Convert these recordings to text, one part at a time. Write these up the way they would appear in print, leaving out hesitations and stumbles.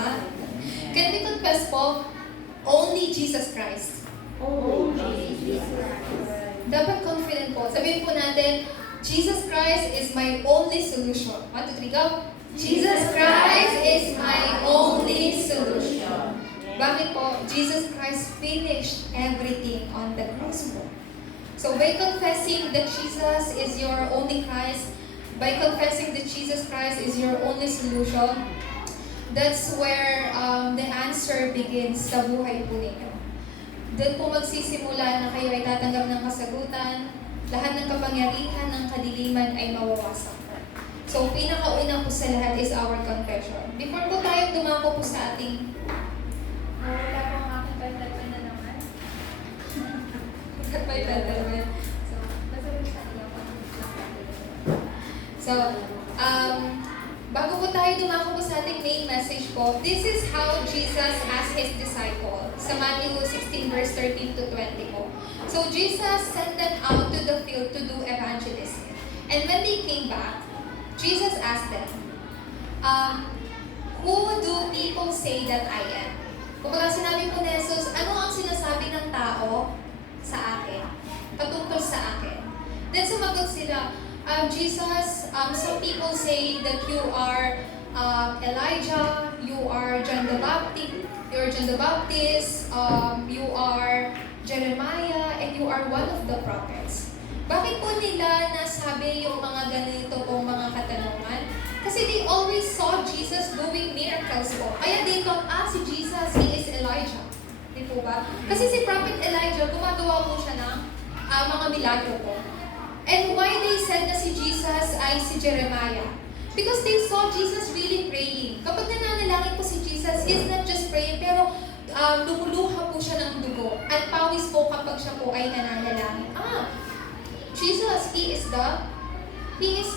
ba? Can we confess po, only Jesus Christ? Only Jesus Christ. Dapat confident po. Sabihin po natin, Jesus Christ is my only solution. 1, 2, 3, go! Jesus Christ is my only solution. Bakit po? Jesus Christ finished everything on the cross po. So by confessing that Jesus is your only Christ, by confessing that Jesus Christ is your only solution, that's where the answer begins sa buhay po ninyo. Doon po magsisimula na kayo ay tatanggap ng kasagutan, lahat ng kapangyarihan ng kadiliman ay mawawasak po. So pinakauna po sa lahat is our confession. Before po tayo dumako po sa ating... wala po ang aking pentalman na naman. May pentalman. So, bago po tayo dumako po sa ating main message po, this is how Jesus asked His disciples sa Matthew 16 verse 13 to 20 po. So, Jesus sent them out to the field to do evangelism. And when they came back, Jesus asked them, who do people say that I am? Kapag sinabi po ni Jesus, ano ang sinasabi ng tao sa akin? Patungkol sa akin. Then sumagot sila, Jesus, some people say that you are Elijah, you are John the Baptist, you are Jeremiah, and you are one of the prophets. Bakit po nila nasabi yung mga ganito pong mga katanungan? Kasi they always saw Jesus doing miracles po. Kaya they thought, si Jesus, he is Elijah. Di po ba? Kasi si Prophet Elijah, gumagawa po siya ng mga milagro po. And why they said na si Jesus ay si Jeremiah? Because they saw Jesus really praying. Kapag nananalangin po si Jesus, he's not just praying, pero lumuluha po siya ng dugo. At pawis po kapag siya po ay nananalangin. Jesus, he is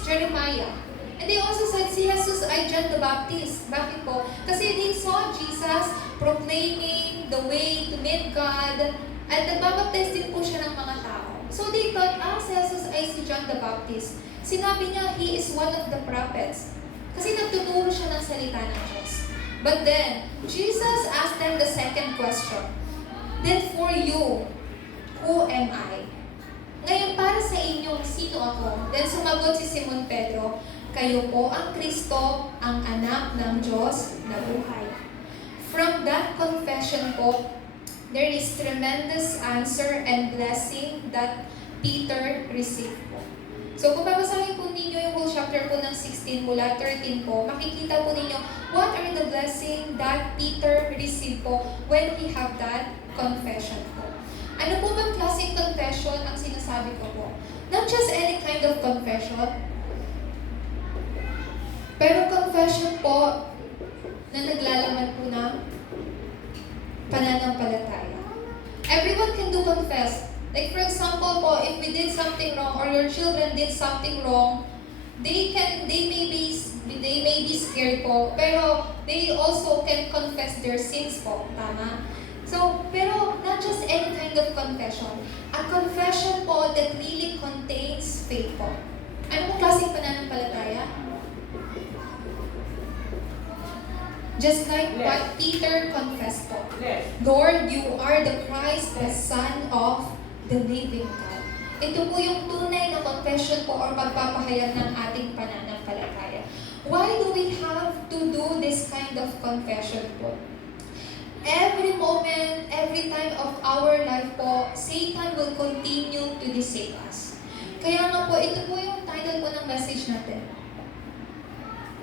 Jeremiah. And they also said si Jesus ay John the Baptist. Bakit po? Kasi they saw Jesus proclaiming the way to meet God. At nagbabaptize din po siya ng mga tao. So they thought, si Jesus ay si John the Baptist. Sinabi niya, he is one of the prophets. Kasi nagtuturo siya ng salita ng Diyos. But then, Jesus asked them the second question. Then for you, who am I? Ngayon, para sa inyo, sino ako? Then sumagot si Simon Pedro, kayo po ang Kristo, ang anak ng Diyos na buhay. From that confession po, there is tremendous answer and blessing that Peter received po. So kung babasahin po ninyo yung whole chapter po ng 16 mula 13 po, makikita po ninyo what are the blessing that Peter received po when he have that confession po. Ano po bang klaseng confession ang sinasabi ko po? Not just any kind of confession, pero confession po na naglalaman po ng pananampalataya. Everyone can do confess. Like for example po, if we did something wrong or your children did something wrong, they may be scared po, pero they also can confess their sins po. Tama? So, pero not just any kind of confession. A confession po that really contains faith po. Ano pong klaseng pananampalataya? Just like what Peter confessed po. Lord, you are the Christ, the Son of the living God. Ito po yung tunay na confession po or pagpapahayag ng ating pananampalataya. Why do we have to do this kind of confession po? Every moment, every time of our life po, Satan will continue to deceive us. Kaya nga po, ito po yung title po ng message natin.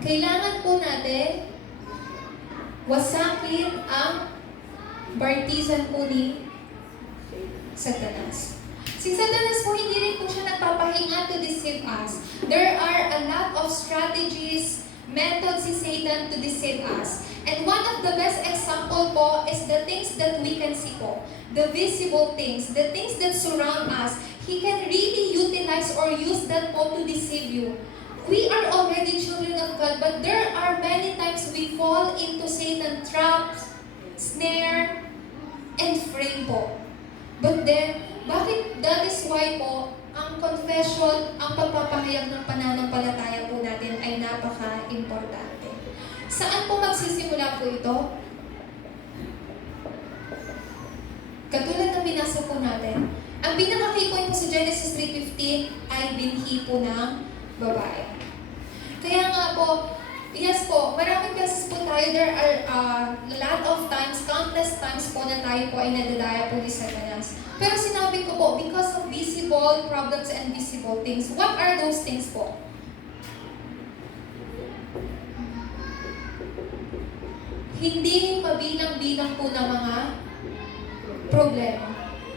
Kailangan po natin wasakin ang bartizan po ni Satanas. Si Satanas po, hindi rin po siya nagpapahinga to deceive us. There are a lot of strategies, methods si Satan to deceive us. And one of the best example po is the things that we can see po. The visible things, the things that surround us. He can really utilize or use that po to deceive you. We are already children of God, but there are many times we fall into Satan's traps, snare, and frame po. But then, bakit that is why po, ang confession, ang pagpapahayag ng pananampalataya po natin ay napaka-importante. Saan po magsisimula po ito? Katulad ng binasa po natin, ang pinaka-key point po sa Genesis 3:15 ay binhi po ng babae. Kaya nga po, yes po, maraming beses po tayo, there are a lot of times, countless times po na tayo po ay nadadaya po ni Satanas. Pero sinabi ko po, because of visible problems and visible things, what are those things po? Hindi mabilang-bilang po ng mga problema.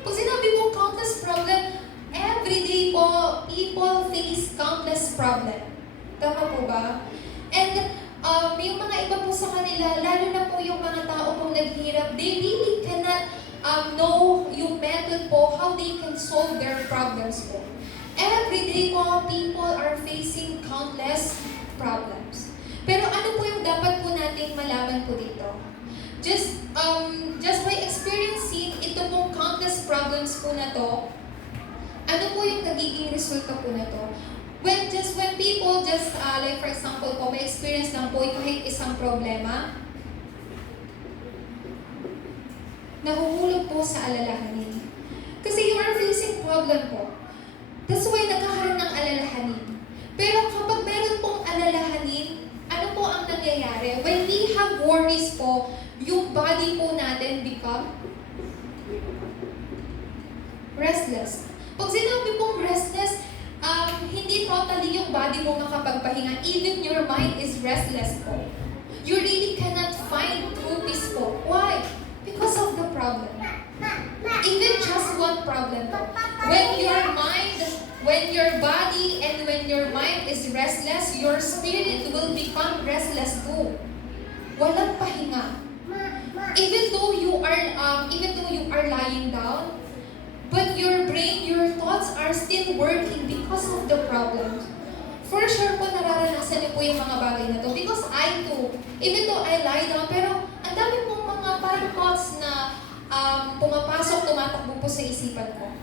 Pag sinabi mo countless problem, everyday po, people face countless problem. Tama po ba? And yung mga iba po sa kanila, lalo na po yung mga tao pong naghihirap, they really cannot know yung method po, how they can solve their problems po. Everyday po, people are facing countless problems. Pero ano po yung dapat po nating malaman po dito? Just by experiencing ito pong countless problems po na to, ano po yung nagiging resulta po na to? When people like for example po, may experience lang po yung kahit isang problema, nahuhulog po sa alalahanin. Kasi you are facing problem po. That's why nagkakaroon ng alalahanin. Pero kapag meron pong alalahanin, ano po ang nangyayari? When we have worries po, yung body po natin become restless. Pag sinabi pong restless, hindi totally yung body mo makapagpahinga. Even your mind is restless po. You really cannot find true peace po. Why? Because of the problem. Even just one problem po. When your body and when your mind is restless, your spirit will become restless too. Walang pahinga. Even though you are lying down, but your brain, your thoughts are still working because of the problem. For sure po nararanasan niyo po yung mga bagay na to. Because I too, even though I lie down, pero ang dami pong mga parang thoughts na pumapasok, tumatakbo po sa isipan ko.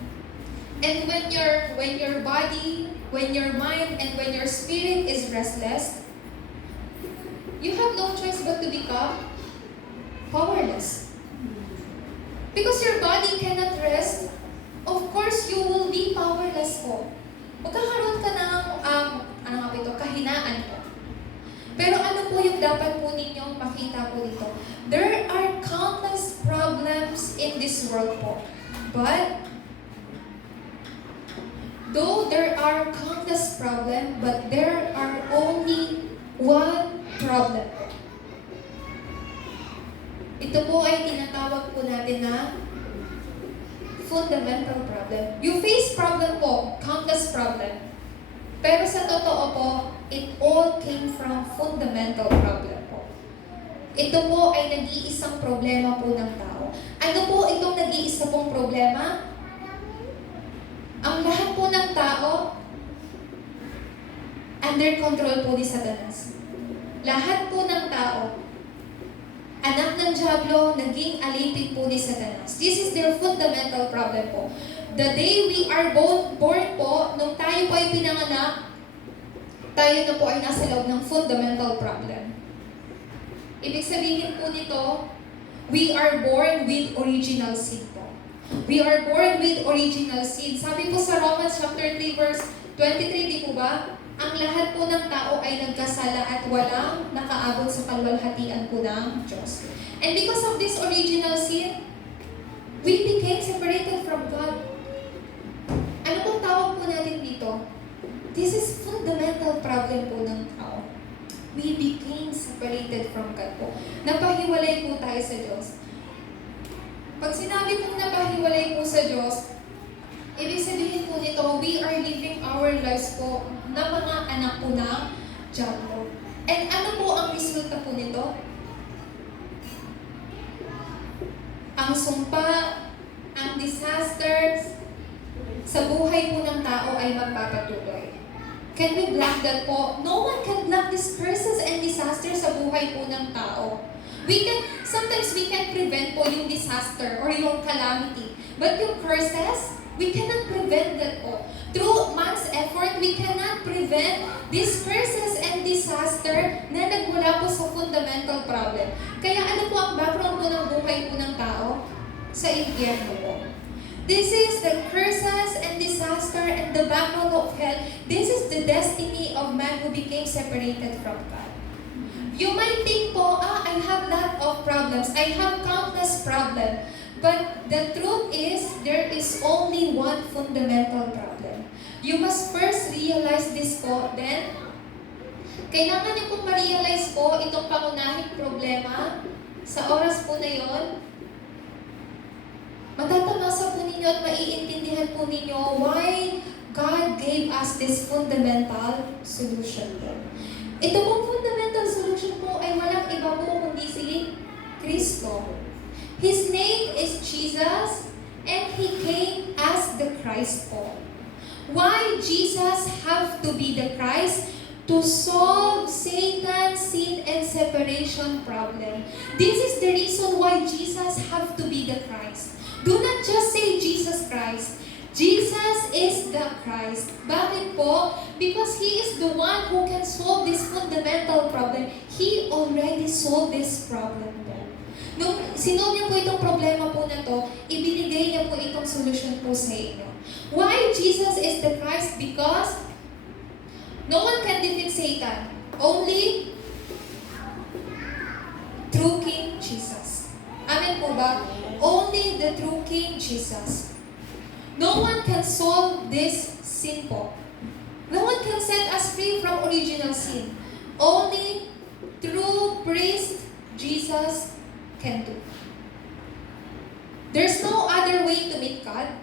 And when your body, when your mind, and when your spirit is restless, you have no choice but to become powerless. Because your body cannot rest, of course, you will be powerless po. Magkakaroon ka ng kahinaan po. Pero ano po yung dapat po ninyong makita po dito? There are countless problems in this world po. But, though there are countless problems, but there are only one problem po. Ito po ay tinatawag po natin na fundamental problem. You face problem po, countless problem. Pero sa totoo po, it all came from fundamental problem po. Ito po ay nag-iisang problema po ng tao. Ano po itong nag-iisa pong problema? Ang lahat po ng tao, under control po ni Satanas. Lahat po ng tao, anak ng Diablo, naging alipin po ni Satanas. This is their fundamental problem po. The day we are born po, nung tayo po ay pinanganak, tayo na po ay nasa loob ng fundamental problem. Ibig sabihin po nito, we are born with original sin po. We are born with original sin. Sabi po sa Romans chapter 3 verse 23, di po ba? Ang lahat po ng tao ay nagkasala at walang nakaabot sa kalwalhatian po ng Diyos. And because of this original sin, we became separated from God. Ano pong tawag po natin dito? This is fundamental problem po ng tao. We became separated from God po. Napahiwalay po tayo sa Diyos. Pag sinabi pong napahiwalay po sa Diyos, ibig sabihin po nito, we are living our lives po na mga anak po ng Diablo. And ano po ang resulta po nito? Ang sumpa, ang disasters, sa buhay po ng tao ay magpapatuloy. Can we block that po? No one can block these curses and disasters sa buhay po ng tao. Sometimes we can prevent po yung disaster or yung calamity. But yung curses, we cannot prevent that po. Through man's effort, we cannot prevent these curses and disaster na nagmula po sa fundamental problem. Kaya ano po ang background po ng buhay po ng tao? Sa impyerno po. This is the curses and disaster and the background of hell. This is the destiny of man who became separated from God. You might think po, I have lot of problems. I have countless problems. But the truth is, there is only one fundamental problem. You must first realize this po, then, kailangan niyo pong ma-realize po itong pangunahing problema sa oras po na yon. Matatamasa po ninyo at maiintindihan po ninyo why God gave us this fundamental solution po. Ito pong fundamental solution po ay walang iba po kundi si Kristo. His name is Jesus and He came as the Christ po. Why Jesus have to be the Christ? To solve Satan's sin and separation problem. This is the reason why Jesus have to be the Christ. Do not just say Jesus Christ. Jesus is the Christ. Bakit po? Because He is the one who can solve this fundamental problem. He already solved this problem po. Nung sinolve niya po itong problema po na to, ibinigay niya po itong solution po sa inyo. Why Jesus is the Christ? Because no one can defeat Satan. Only through King Jesus. Amen po ba? Only the true King Jesus. No one can solve this sin po. No one can set us free from original sin. Only through priest Jesus can do. There's no other way to meet God.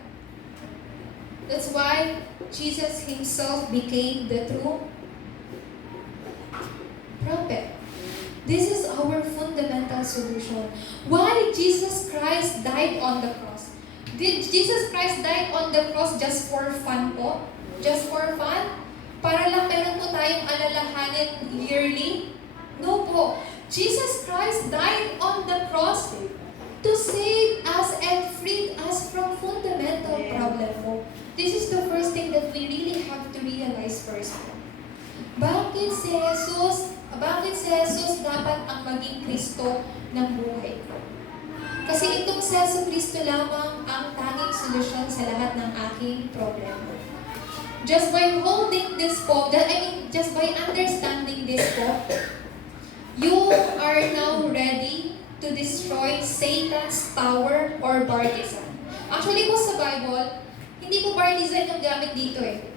That's why Jesus Himself became the true prophet. This is our fundamental solution. Why Jesus Christ died on the cross? Did Jesus Christ die on the cross just for fun po? Just for fun? Para lang meron po tayong alalahanin yearly? No po. Jesus Christ died on the cross to save us and free us from fundamental problem po. This is the first thing that we really have to realize first po. Bakit si Jesus dapat ang maging Kristo ng buhay ko? Kasi itong si Kristo lamang ang tanging solusyon sa lahat ng aking problema. Just by holding this po, just by understanding this po, you are now ready to destroy Satan's power or partisan. Actually po sa Bible, hindi po partisan yung gamit dito eh.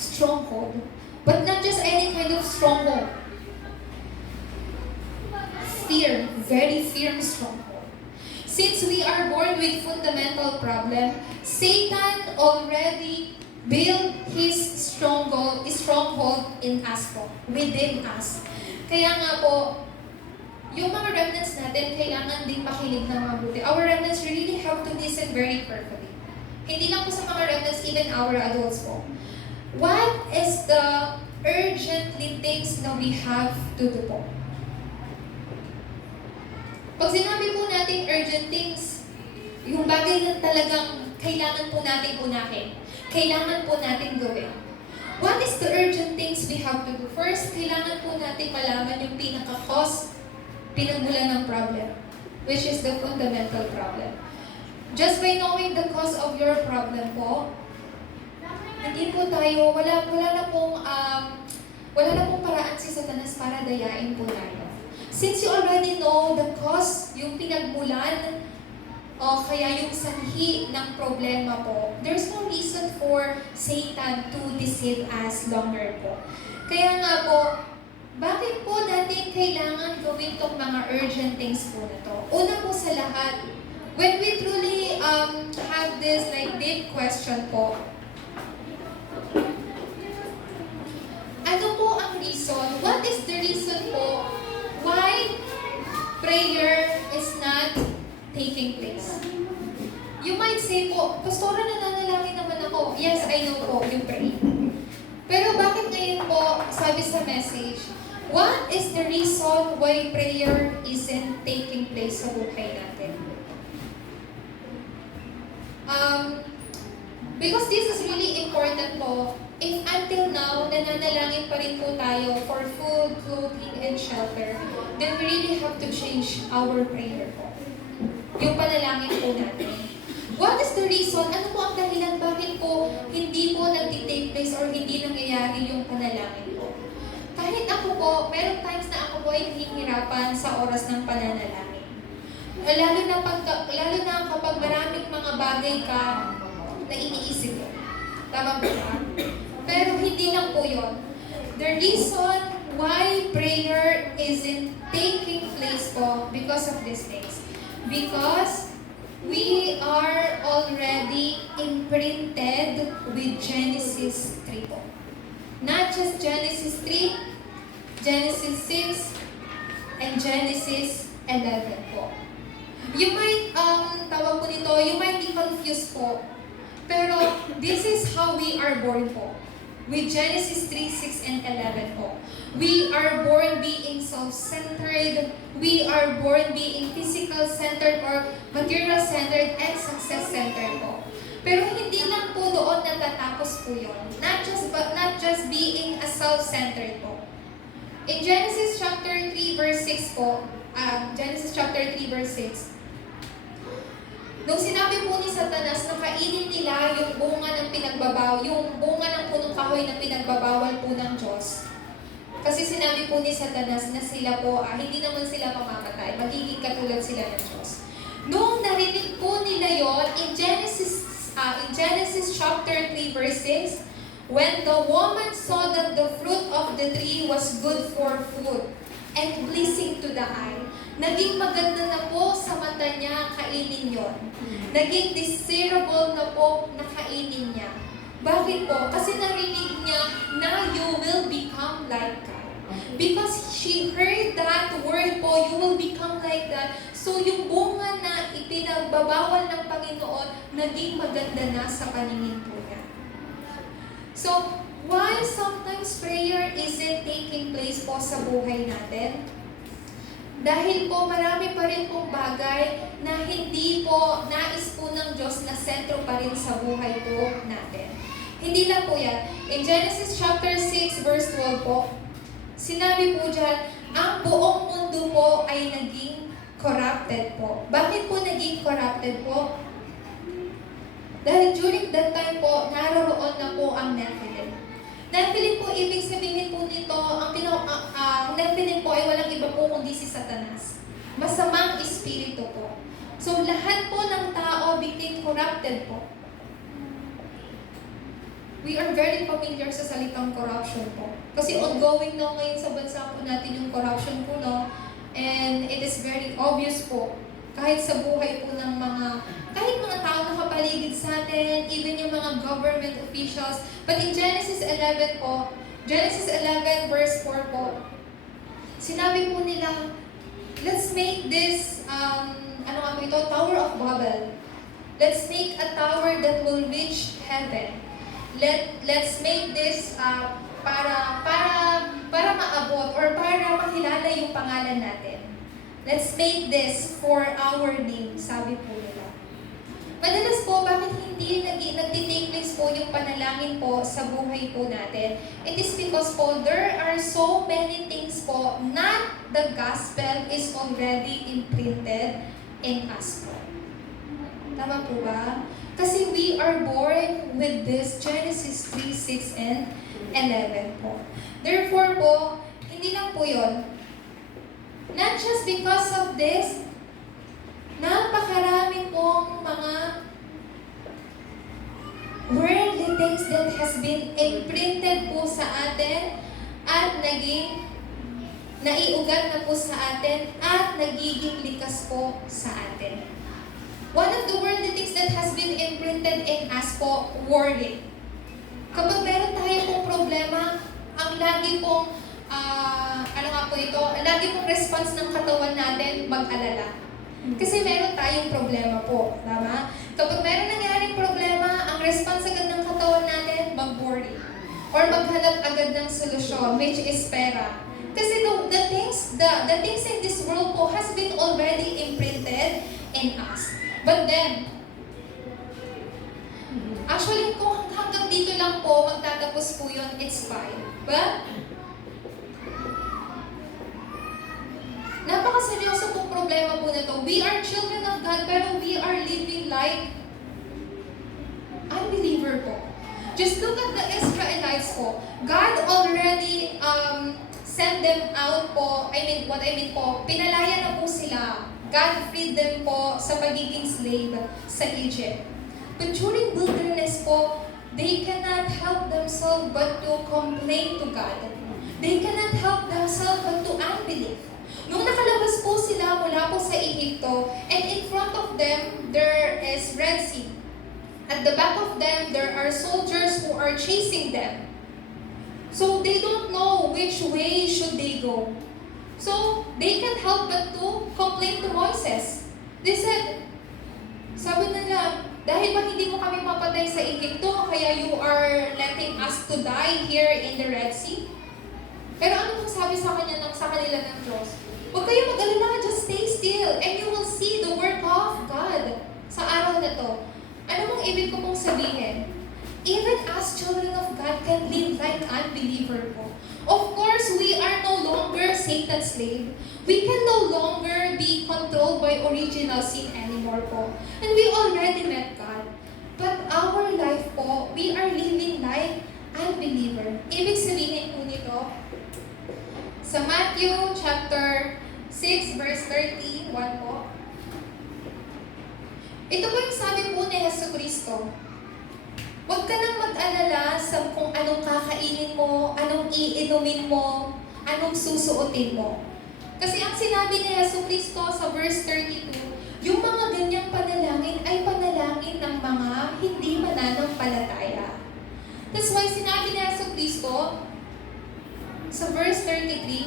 Stronghold. But not just any kind of stronghold. Fear. Very firm stronghold. Since we are born with fundamental problem, Satan already built his stronghold in us po, within us. Kaya nga po, yung mga remnants natin, kailangan din makinig ng mabuti. Our remnants really have to listen very carefully. Hindi lang po sa mga remnants, even our adults po. What is the urgently things na we have to do po? Pag sinabi po natin urgent things, yung bagay na talagang kailangan po natin unahin. Kailangan po natin gawin. What is the urgent things we have to do? First, kailangan po natin malaman yung pinaka-cause, pinagmulan ng problem, which is the fundamental problem. Just by knowing the cause of your problem po, hindi po tayo, wala na pong paraan si Satanas para dayain po tayo. Since you already know the cause, yung pinagmulan, o kaya yung sanhi ng problema po, there's no reason for Satan to deceive us longer po. Kaya nga po, bakit po natin kailangan gawin tong mga urgent things po na to? Una po sa lahat, when we truly have this like deep question po, ano po ang reason? What is the reason po why prayer is not taking place? You might say po, Pastora, nananalangin naman ako. Yes, I know po, you pray. Pero bakit ngayon po, sabi sa message, what is the reason why prayer isn't taking place sa buhay natin? Because this is really important po. If until now, nananalangin pa rin po tayo for food, clothing, and shelter, then we really have to change our prayer po. Yung panalangin po natin. What is the reason? Ano po ang dahilan? Bakit po hindi po nag-take place or hindi nangyayari yung panalangin po? Kahit ako po, merong times na ako po ay nahihirapan sa oras ng pananalangin. Lalo na kapag maraming mga bagay ka na iniisip mo. Tama ba? Pero hindi lang po yun. The reason why prayer isn't taking place po because of these things. Because we are already imprinted with Genesis 3 po. Not just Genesis 3, Genesis 6, and Genesis 11 po. You might, tawag po nito, you might be confused po. Pero this is how we are born po. With Genesis 3, 6, and 11 po. We are born being self-centered. We are born being physical-centered or material-centered and success-centered po. Pero hindi lang po doon natatapos po yun. Not just being a self-centered po. In Genesis chapter 3 verse 6 po, Genesis chapter 3 verse 6, nung sinabi po ni Satanas na kainin nila yung bunga ng yung bunga ng punong kahoy na pinagbabawal po ng Diyos. Kasi sinabi po ni Satanas na sila po, hindi naman sila mamamatay, magiging katulad sila ng Diyos. Nung narinig po nila yon in Genesis chapter 3 verse 6, when the woman saw that the fruit of the tree was good for food and pleasing to the eye, naging maganda na po sa mata niya kainin yon. Naging desirable na po na kainin niya. Bakit po? Kasi narinig niya na you will become like God. Because she heard that word po, you will become like that. So yung bunga na ipinagbabawal ng Panginoon, naging maganda na sa paningin po niya. So, why sometimes prayer isn't taking place po sa buhay natin? Dahil po marami pa rin pong bagay na hindi po nais po ng Diyos na sentro pa rin sa buhay po natin. Hindi lang po yan. In Genesis chapter 6 verse 12 po, sinabi po dyan, ang buong mundo po ay naging corrupted po. Bakit po naging corrupted po? Dahil during that time po, naroon na po ang Nephilim. Nephilim po, ibig sabihin po nito, ang Nephilim po ay walang iba po kundi si Satanas. Masamang espiritu po. So lahat po ng tao became corrupted po. We are very familiar sa salitang corruption po. Kasi ongoing na ngayon sa bansa po natin yung corruption po, no? And it is very obvious po. Kahit sa buhay po ng kahit mga tao na kapaligid sa atin, even yung mga government officials. But in Genesis 11 po, Genesis 11 verse 4 po, sinabi po nila, let's make this, Tower of Babel. Let's make a tower that will reach heaven. Let's make this para maabot or para makilala yung pangalan natin. Let's make this for our name, sabi po nila. Madalas po, bakit hindi nagtitake place po yung panalangin po sa buhay po natin? It is because po, there are so many things po, not the gospel is already imprinted in us po. Tama po ba? Kasi we are born with this Genesis 3, 6, and 11 po. Therefore po, hindi lang po yun. Not just because of this, napakarami pong mga worldly things that has been imprinted po sa atin at naging naiugat na po sa atin at nagiging likas po sa atin. One of the worldly things that has been imprinted in us po, worry. Kapag meron tayo pong problema, ang lagi pong, lagi pong response ng katawan natin, mag-alala. Kasi meron tayong problema po, tama? Kapag meron nangyaring problema, ang response agad ng katawan natin, mag-worry. Or maghanap agad ng solusyon, which is pera. Kasi the things in this world po has been already imprinted in us. But then, actually, lang po, magtatapos po yun, it's fine. But, napakaseryoso pong problema po na to. We are children of God, pero we are living like unbeliever po. Just look at the Israelites po. God already sent them out po. What I mean po, pinalaya na po sila. God freed them po sa pagiging slave sa Egypt. But during wilderness po, they cannot help themselves but to complain to God. They cannot help themselves but to unbelieve. Nung nakalabas po sila mula po sa Egypto, and in front of them, there is Red Sea. At the back of them, there are soldiers who are chasing them. So they don't know which way should they go. So they can't help but to complain to Moses. They said, sabi nila, dahil ba hindi mo kami mapatay sa Egypto, kaya you are letting us to die here in the Red Sea? Pero ano pong sabi sa kanila ng Diyos? Huwag kayo mag-alala, just stay still and you will see the work of God sa araw na to. Ano mong ibig ko pong sabihin? Even as children of God can live like unbeliever po. Of course, we are no longer Satan's slave. We can no longer be controlled by original sin anymore po. And we already met God. But our life po, we are living like unbeliever. Ibig sabihin po nito, sa Matthew chapter 6 verse 31 po, ito po yung sabi po ni Jesucristo. Huwag ka nang mag-alala sa kung anong kakainin mo, anong iinumin mo, anong susuotin mo. Kasi ang sinabi ni Jesucristo sa verse 32, yung mga ganyang panalangin ay panalangin ng mga hindi mananampalataya. That's why sinabi ni Jesucristo sa verse 33,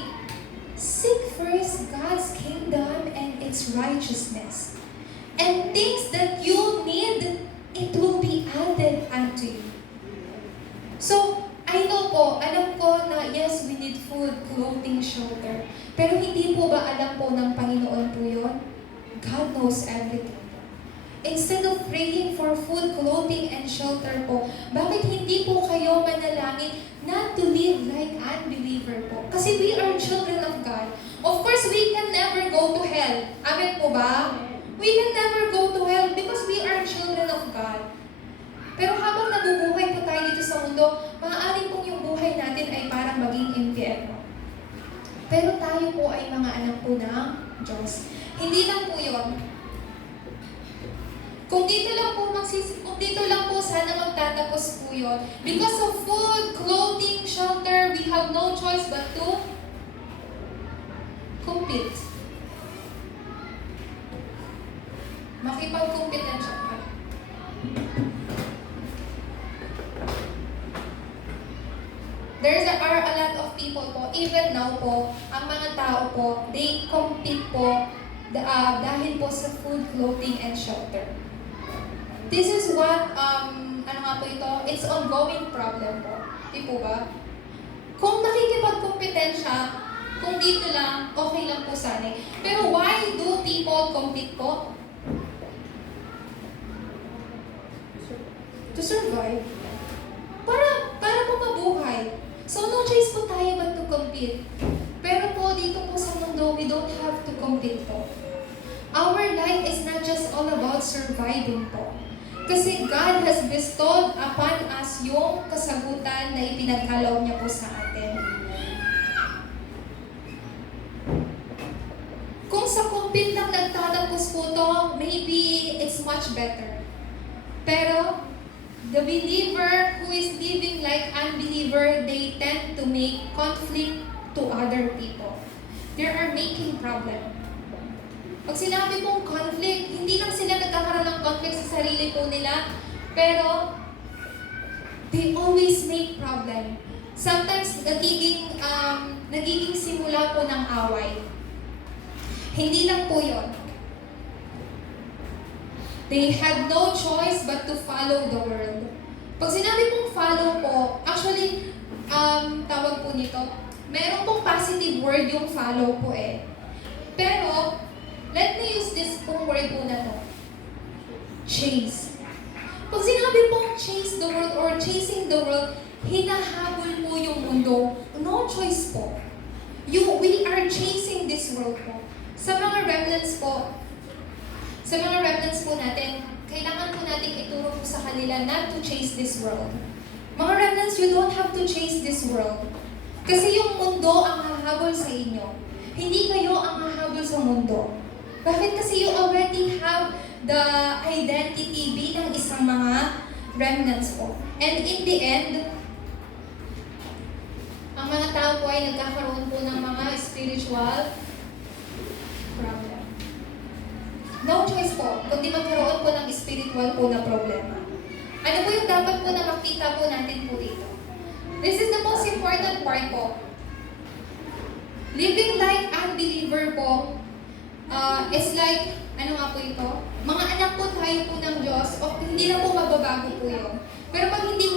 seek first God's kingdom and its righteousness. And things that you need, it will be added unto you. So, I know po, alam ko na yes, we need food, clothing, shelter. Pero hindi po ba alam po ng Panginoon po yun? God knows everything. Instead of praying for food, clothing, and shelter po, bakit hindi po kayo manalangin not to live like unbeliever po? Kasi we are children of God. Of course, we can never go to hell. Amen po ba? We can never go to hell because we are children of God. Pero habang nabubuhay po tayo dito sa mundo, maaari pong yung buhay natin ay parang maging impyerno. Pero tayo po ay mga anak po ng Diyos. Hindi lang po yun. Kung dito lang po sana magtatapos po yun. Because of food, clothing, shelter, we have no choice but to compete. Makipag-competensya ka. Are a lot of people po, even now po, ang mga tao po, they compete po dahil po sa food, clothing, and shelter. This is what, ano nga po ito? It's ongoing problem po. Di po ba? Kung nakikipag-kompetensya, kung dito lang, okay lang po sana. Pero why do people compete po? To survive. Para po mabuhay. So no choice po tayo but to compete. Pero po dito po sa mundo, we don't have to compete po. Our life is not just all about surviving po. Kasi God has bestowed upon us yung kasagutan na ipinaghalaw niya po sa atin. Kung sa compete lang nagtatapos po to, maybe it's much better. Pero the believer who is living like unbeliever, they tend to make conflict to other people. They are making problem. Pag sinabi mong conflict, hindi lang sila nagkakaroon ng conflict sa sarili po nila, pero they always make problem. Sometimes nagiging simula po ng away. Hindi lang po yun. They had no choice but to follow the world. Pag sinabi pong follow po, actually, tawag po nito, meron pong positive word yung follow po eh. Pero, let me use this pong word po na to. Chase. Pag sinabi pong chase the world or chasing the world, hinahabol po yung mundo. No choice po. We are chasing this world po. Sa mga remnants po natin, kailangan po natin ituro po sa kanila not to chase this world. Mga remnants, you don't have to chase this world. Kasi yung mundo ang hahabol sa inyo. Hindi kayo ang hahabol sa mundo. Bakit? Kasi you already have the identity bilang isang mga remnants po. And in the end, ang mga tao po ay nagkakaroon po ng mga spiritual problem. No choice po, kundi magkaroon po ng spiritual po na problema. Ano po yung dapat po na makita po natin po dito? This is the most important part po. Living like unbeliever po is like, ano nga po ito? Mga anak po tayo po ng Diyos, o hindi na po mababago po yun. Pero pag hindi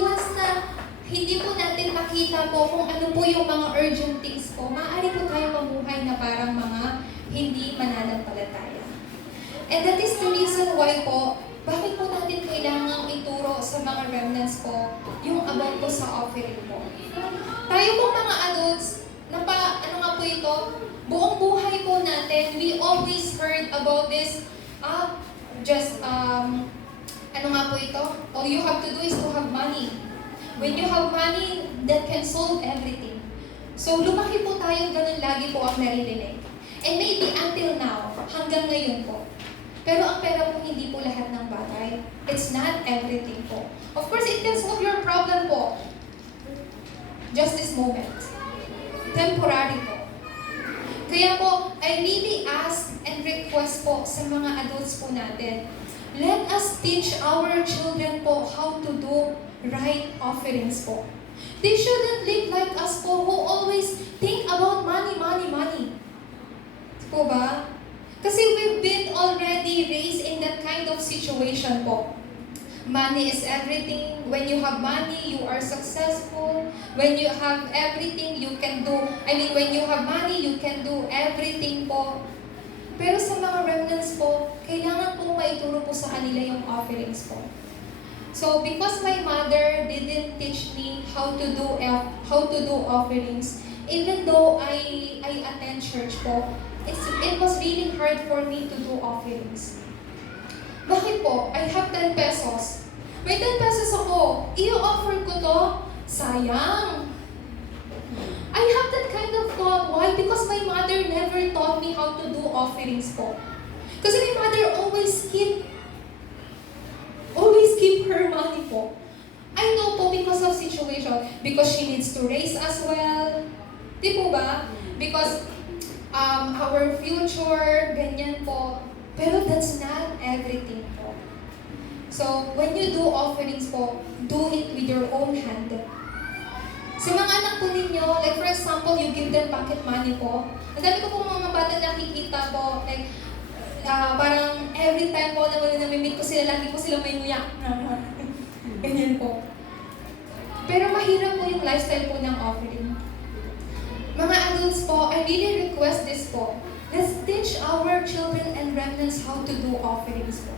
po natin makita po kung ano po yung mga urgent things po, maaari po tayo mamuhay na parang mga hindi mananampalataya. And that is the reason why po, bakit po natin kailangang ituro sa mga remnants po yung about po sa offering po. Tayo po mga adults, ano nga po ito, buong buhay po natin, we always heard about this, ano nga po ito, all you have to do is to have money. When you have money, that can solve everything. So, lumaki po tayo, ganun lagi po ang naririnig. And maybe until now, hanggang ngayon po. Pero ang pera po hindi po lahat ng bagay. It's not everything po. Of course, it can solve your problem po. Just this moment. Temporary po. Kaya po, I really ask and request po sa mga adults po natin, let us teach our children po how to do right offerings po. They shouldn't live like us po who always think about money, money, money. Po ba? Kasi we've been already raised in that kind of situation po. Money is everything. When you have money, you are successful. When you have everything, you can do, when you have money, you can do everything po. Pero sa mga remnants po, kailangan po maituro po sa kanila yung offerings po. So, because my mother didn't teach me how to do offerings, even though I attend church po, it was really hard for me to do offerings. Bakit po? I have 10 pesos. May 10 pesos ako. I-offer ko to. Sayang. I have that kind of thought. Why? Because my mother never taught me how to do offerings po. Kasi my mother always keep her money po. I know po because of situation. Because she needs to raise us well. Di po ba? Because our future, ganyan po. Pero that's not everything po. So, when you do offerings po, do it with your own hand. Sa mga anak po ninyo, like for example, you give them pocket money po. Ang dami ko po mga bata nakikita po, like, parang every time po na namimit ko sila, lagi po sila may nguyak. Ganyan po. Pero mahirap po yung lifestyle po ng offering. Mga adults po, I really request this po. Let's teach our children and remnants how to do offerings po.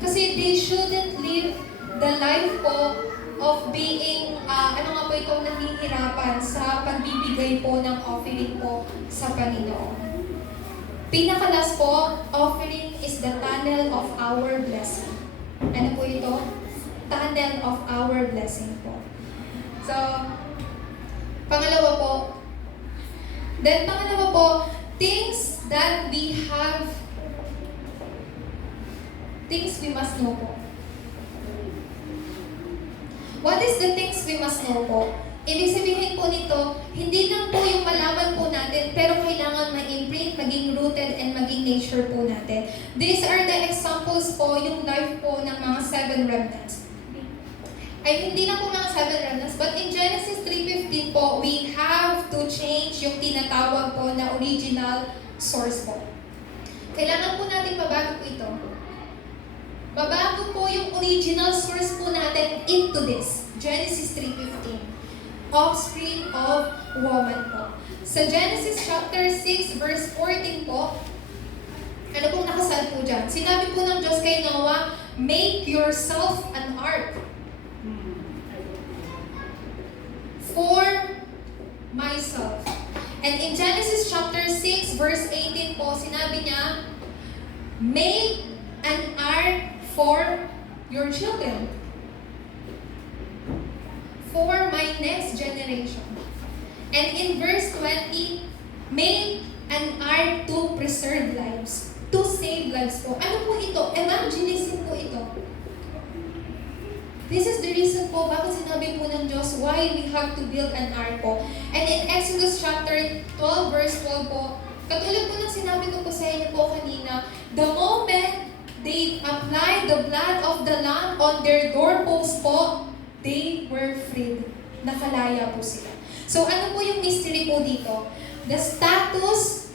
Kasi they shouldn't live the life po of being, nahihirapan sa pagbibigay po ng offering po sa Panginoon. Pinakalas po, offering is the tunnel of our blessing. Ano po ito? Tunnel of our blessing po. So, pangalawa po, things that we have, things we must know po. What is the things we must know po? Ibig sabihin po nito, hindi lang po yung malaman po natin, pero kailangan ma-imprint, maging rooted, and maging nature po natin. These are the examples po, yung life po ng mga 7 remnants. Ay, hindi lang po mga 7 remnants, but in Genesis 3:15 po, we have to change yung tinatawag po na original source po. Kailangan po natin mabago po ito. Mabago po yung original source po natin into this. Genesis 3:15. Offspring of woman po. Sa Genesis chapter 6 verse 14 po, ano pong nakasal po dyan? Sinabi po ng Diyos kay Noah, make yourself an ark for myself. And in Genesis chapter 6 verse 18 po, sinabi niya, make an ark for your children, for my next generation. And in verse 20, make an ark to preserve lives, to save lives po. Ano po ito? Evangelism po ito. This is the reason po bakit sinabi po ng Diyos why we have to build an ark po. And in Exodus chapter 12 verse 12 po, katulad po ng sinabi ko po sa inyo po kanina, the moment they applied the blood of the lamb on their doorpost po, they were freed. Nakalaya po sila. So ano po yung mystery po dito? The status,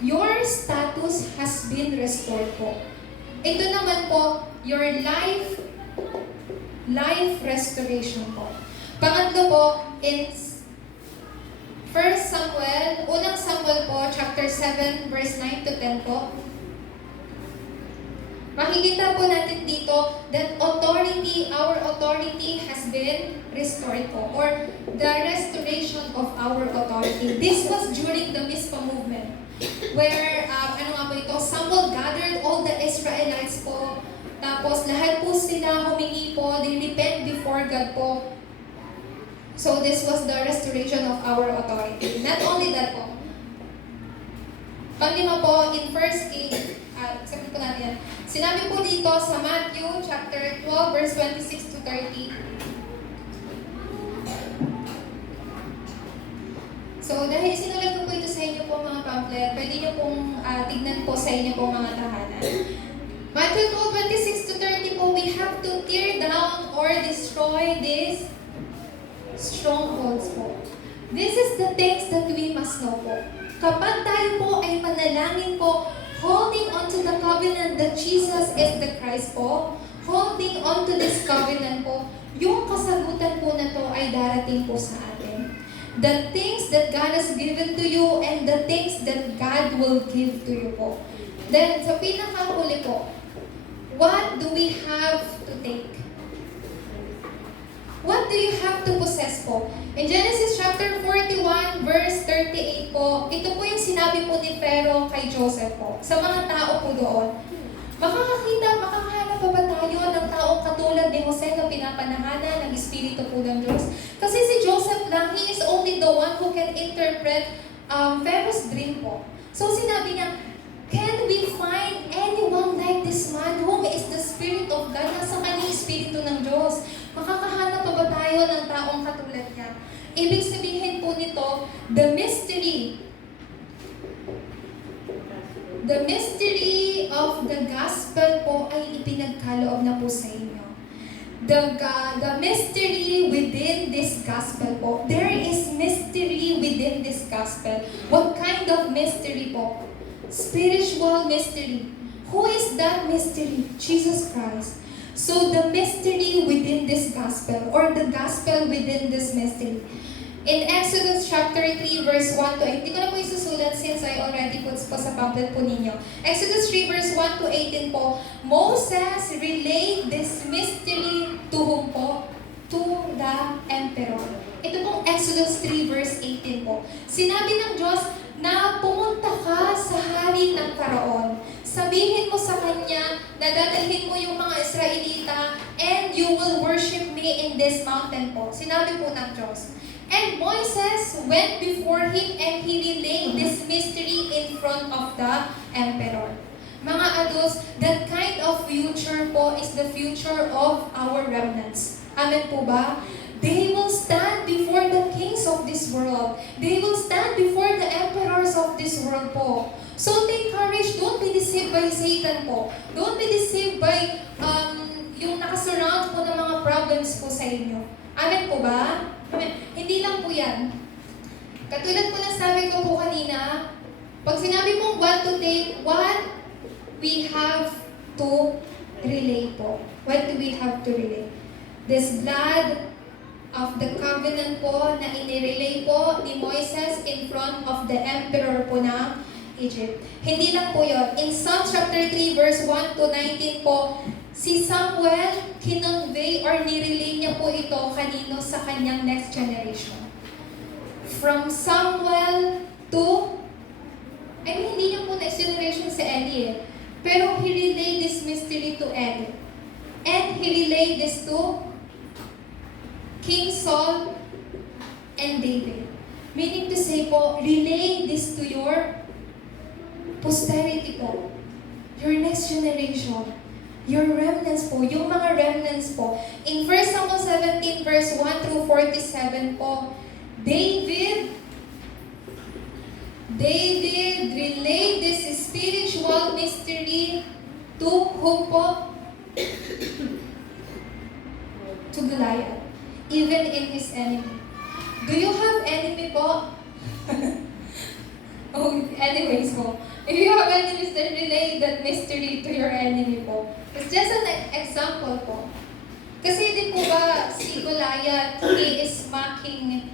your status has been restored po. Ito naman po, your life restoration po. Pangatlo po, in 1 Samuel, unang Samuel po, chapter 7, verse 9 to 10 po. Makikita po natin dito that authority, our authority has been restored po, or the restoration of our authority. This was during the Mizpah movement, where, Samuel gathered all the Israelites po, tapos lahat po sila humingi po, they repent before God po. So this was the restoration of our authority. Not only that po, panglima po, in 1 Kings, sabi po natin yan, sinabi po dito sa Matthew chapter 12 verse 26 to 30. So dahil sinulat ko po ito sa inyo po mga pamphlet, pwede nyo pong tignan po sa inyo po mga tahanan. Matthew 12, 26 to 30 po, we have to tear down or destroy these strongholds po. This is the things that we must know po. Kapag tayo po ay manalangin po, holding on to the covenant that Jesus is the Christ po, holding on to this covenant po, yung kasagutan po na to ay darating po sa atin. The things that God has given to you and the things that God will give to you po. Then, sa pinakahuli po, what do we have to take? What do you have to possess po? In Genesis chapter 41 verse 38 po, ito po yung sinabi po ni Pharaoh kay Joseph po, sa mga tao po doon. Makakahanap pa ba tayo ng taong katulad ni Jose na pinapanahanan ng Espiritu po ng Diyos? Kasi si Joseph lang, he is only the one who can interpret Pharaoh's dream po. So sinabi niya, can we find anyone like this man whom is the Spirit of God? Nasa kanyang Espiritu ng Diyos. Makakahanap pa ba tayo ng taong katulad niya? Ibig sabihin po nito, the mystery of the gospel po ay ipinagkaloob na po sa inyo. The mystery within this gospel po. There is mystery within this gospel. What kind of mystery po? Spiritual mystery. Who is that mystery? Jesus Christ. So the mystery within this gospel, or the gospel within this mystery. In Exodus chapter 3 verse 1 to 8, hindi ko na po isusulat since I already put po sa pamphlet po ninyo. Exodus 3 verse 1 to 18 po, Moses relayed this mystery to whom po? To the emperor. Ito pong Exodus 3 verse 18 po. Sinabi ng Diyos na pumunta ka sa hari ng Faraon. Sabihin mo sa kanya na dadalhin mo yung mga Israelita and you will worship me in this mountain po. Sinabi po ng Diyos. And Moses went before him and he relayed this mystery in front of the emperor. Mga adults, that kind of future po is the future of our remnants. Amen po ba? They will stand before the kings of this world. They will stand before the emperors of this world po. So take courage. Don't be deceived by Satan po. Don't be deceived by yung nakasurround po ng mga problems po sa inyo. Amen po ba? Amen. Hindi lang po yan. Katulad po na sabi ko po kanina, pag sinabi pong what to take, what we have to relay po. What do we have to relay? This blood of the covenant po na inirelay po ni Moises in front of the emperor po ng Egypt. Hindi lang po yun. In Psalm chapter 3 verse 1 to 19 po, si Samuel kinonvey or nirelay niya po ito kanino sa kanyang next generation. From Samuel to, hindi niya po next generation si Eli eh. Pero he relayed this mystery to Eli. And he relayed this to King Saul and David. Meaning to say po, relay this to your posterity po. Your next generation. Your remnants po. Yung mga remnants po. In 1 Samuel 17 verse 1 through 47 po, David relayed this spiritual mystery to whom po? To Goliath. Even in his enemy. Do you have enemy po? Anyways po. If you have enemies, then relay that mystery to your enemy po. It's just an example po. Kasi di po ba si Goliath, he is mocking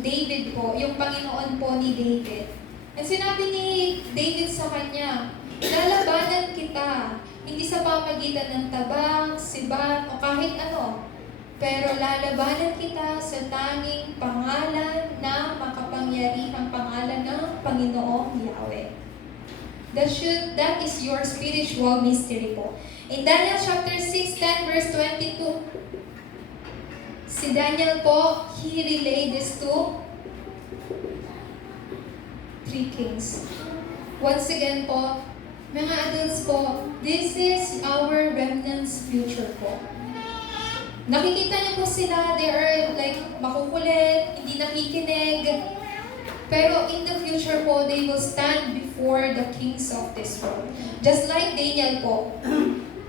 David po, yung Panginoon po ni David. At sinabi ni David sa kanya, lalabanan kita, hindi sa pamagitan ng tabang, sibat, o kahit ano. Pero lalabanan kita sa tanging pangalan na makapangyarihang pangalan ng Panginoong Yahweh. That is your spiritual mystery po. In Daniel chapter 6:10 verse 22, si Daniel po, he relayed this to 3 kings. Once again po, mga adults po, this is our remnant's future po. Nakikita niyo po sila, they are like makukulit, hindi nakikinig. Pero in the future po, they will stand before the kings of this world. Just like Daniel po.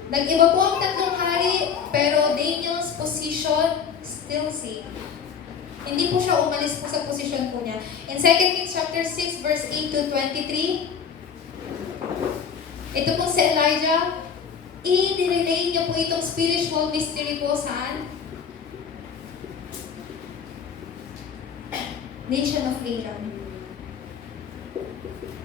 Nag-iba po ang tatlong hari, pero Daniel's position still same. Hindi po siya umalis po sa position po niya. In 2 Kings chapter 6 verse 8 to 23, ito po si Elijah, i-relay niya po itong spiritual mystery po saan? Nation of Aram.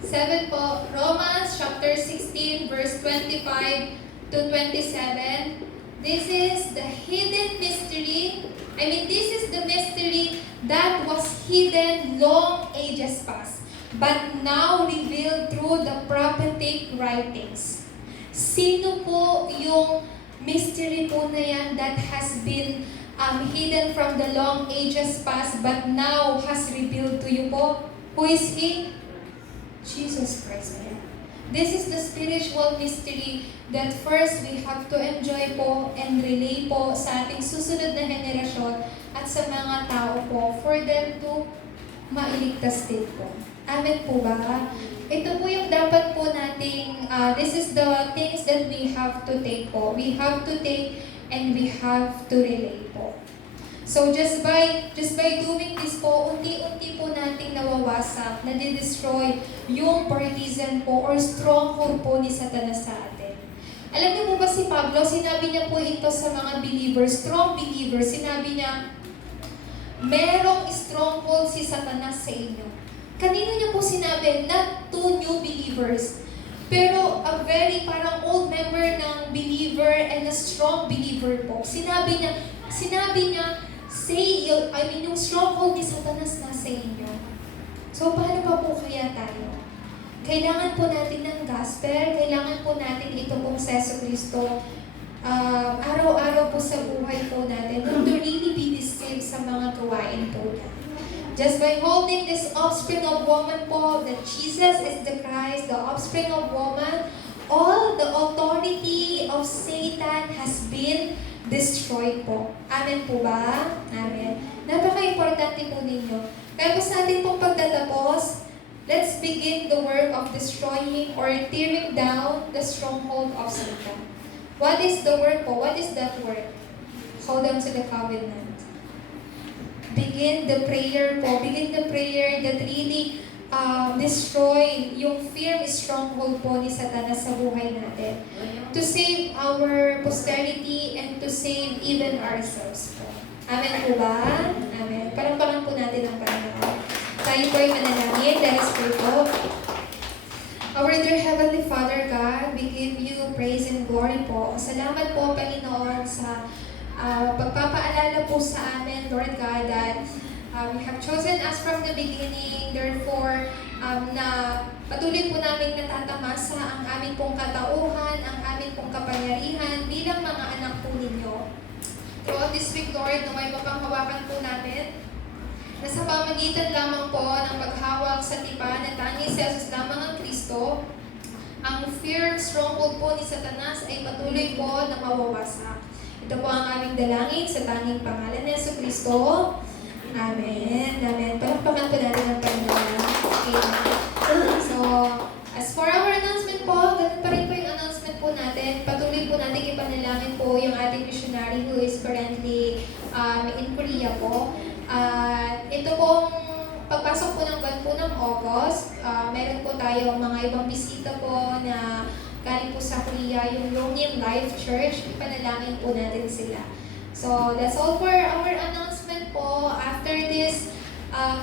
7 po, Romans chapter 16 verse 25 to 27. This is the hidden mystery. This is the mystery that was hidden long ages past, but now revealed through the prophetic writings. Sino po yung mystery po na yan that has been hidden from the long ages past but now has revealed to you po? Who is He? Jesus Christ. This is the spiritual mystery that first we have to enjoy po and relay po sa ating susunod na henerasyon at sa mga tao po for them to mailigtas din po. Amen po ba? Ito po yung dapat po nating, this is the things that we have to take po. We have to take and we have to relay po. So just by doing this po, unti-unti po nating nawawasak, nadi-destroy yung partisan po or stronghold po ni Satanas sa atin. Alam niyo po ba si Pablo, sinabi niya po ito sa mga believers, strong believers, sinabi niya, merong stronghold si Satanas sa inyo. Kanino niya po sinabi? Not to new believers. Pero a very parang old member ng believer and a strong believer po. Sinabi niya, yung stronghold ni Satanas na sa inyo. So, paano pa po kaya tayo? Kailangan po natin ng gospel, kailangan po natin ito pong Seso Cristo, araw-araw po sa buhay po natin, to really be deceived sa mga gawain po niya. Just by holding this offspring of woman po, that Jesus is the Christ, the offspring of woman, all the authority of Satan has been destroyed po. Amen po ba? Amen. Napaka-importante po ninyo. Kaya po sa ating pong pagtatapos, let's begin the work of destroying or tearing down the stronghold of Satan. What is the work po? What is that work? Hold on to the covenant. Begin the prayer po. Begin the prayer that really destroy yung firm stronghold po ni Satanas sa buhay natin. To save our posterity and to save even ourselves po. Amen po ba? Amen. Palakpakan po natin ang Panginoon. tayo po ay manalangin. Let us pray po. Our dear Heavenly Father God, we give you praise and glory po. Salamat po, Panginoon, sa pagpapaalala po sa amin, Lord God, that you have chosen us from the beginning. Therefore, na patuloy po namin natatamasa ang aming pong katauhan, ang aming pong kapangyarihan bilang mga anak po ninyo. Throughout this week, Lord, na may mapanghawakan po namin, na sa pamagitan lamang po ng paghawak sa tipan na tanging si Jesus lamang ang Kristo, ang fear, stronghold po ni Satanas ay patuloy po na mawawasak. Ito po ang aming dalangin sa tanging pangalan ni Jesus Kristo. Amen. Amen. Palakpakan po natin ang Panginoon. Amen. So, as for our announcement po, ganun pa rin po yung announcement po natin. Patuloy po natin ipanalangin po yung ating missionary who is currently in Korea po. Ito pong pagpasok po ng buwan po ng August, meron po tayo mga ibang bisita po na galing po sa Korea, yung Longin Life Church. Ipanalangin po natin sila. So, that's all for our announcement po. After this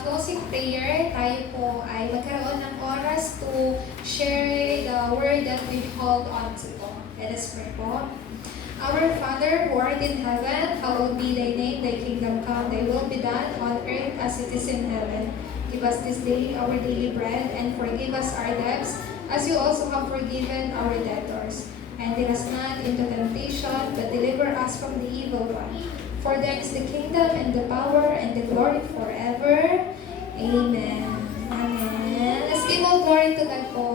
closing prayer, tayo po ay magkaroon ng oras to share the word that we hold on to po. Let us pray po. Our Father, who art in heaven, hallowed be thy name, thy kingdom come, thy will be done on earth as it is in heaven. Give us this day our daily bread, and forgive us our debts, as you also have forgiven our debtors. And lead us not into temptation, but deliver us from the evil one. For thine is the kingdom, and the power, and the glory forever. Amen. Amen. Let's give all glory to God po.